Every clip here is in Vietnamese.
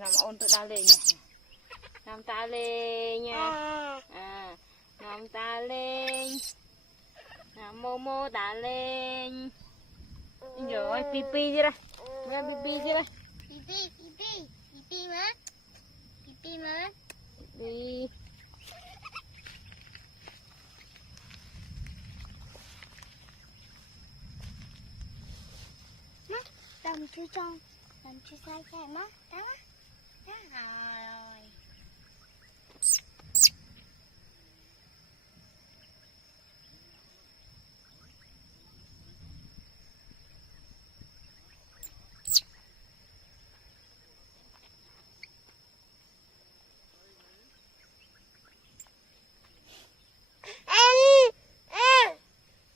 làm ôn tự đào lên nè. Làm ta lên nha. Làm ta lên. Làm Momo ta lên. Rồi pipi chưa đây. Nghe pipi chưa đây. Pipi mà. Pipi mà. Đi. Làm chưa tròn, làm chưa sai sai má, đó rồi.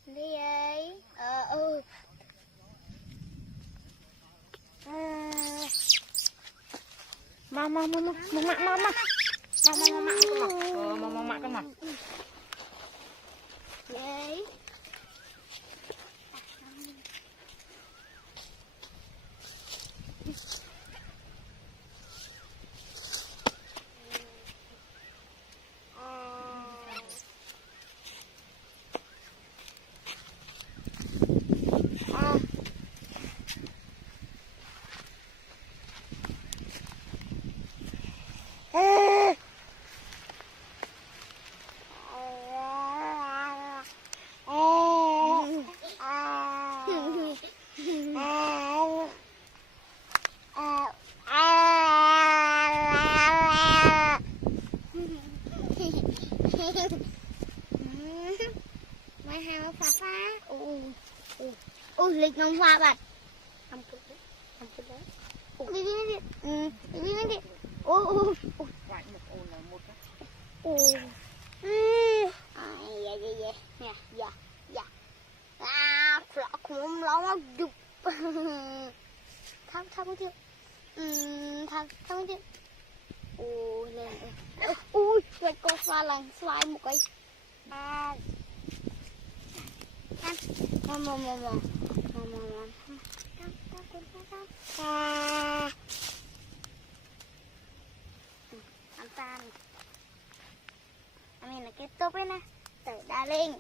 Đi ấy, Mama con mà. Đấy. Mai hao phá phá. Lịch nông hoa bạn. Làm cực đấy. Đi. Đi. Lại một ôn là một cái. Dạ. Không lâu dục. Thăm chưa? Thăm chưa? Lên. Rồi có pha lằng xoay một cái. Mama. Ăn tan. Anh là cái tốt đấy nè. Đá lên.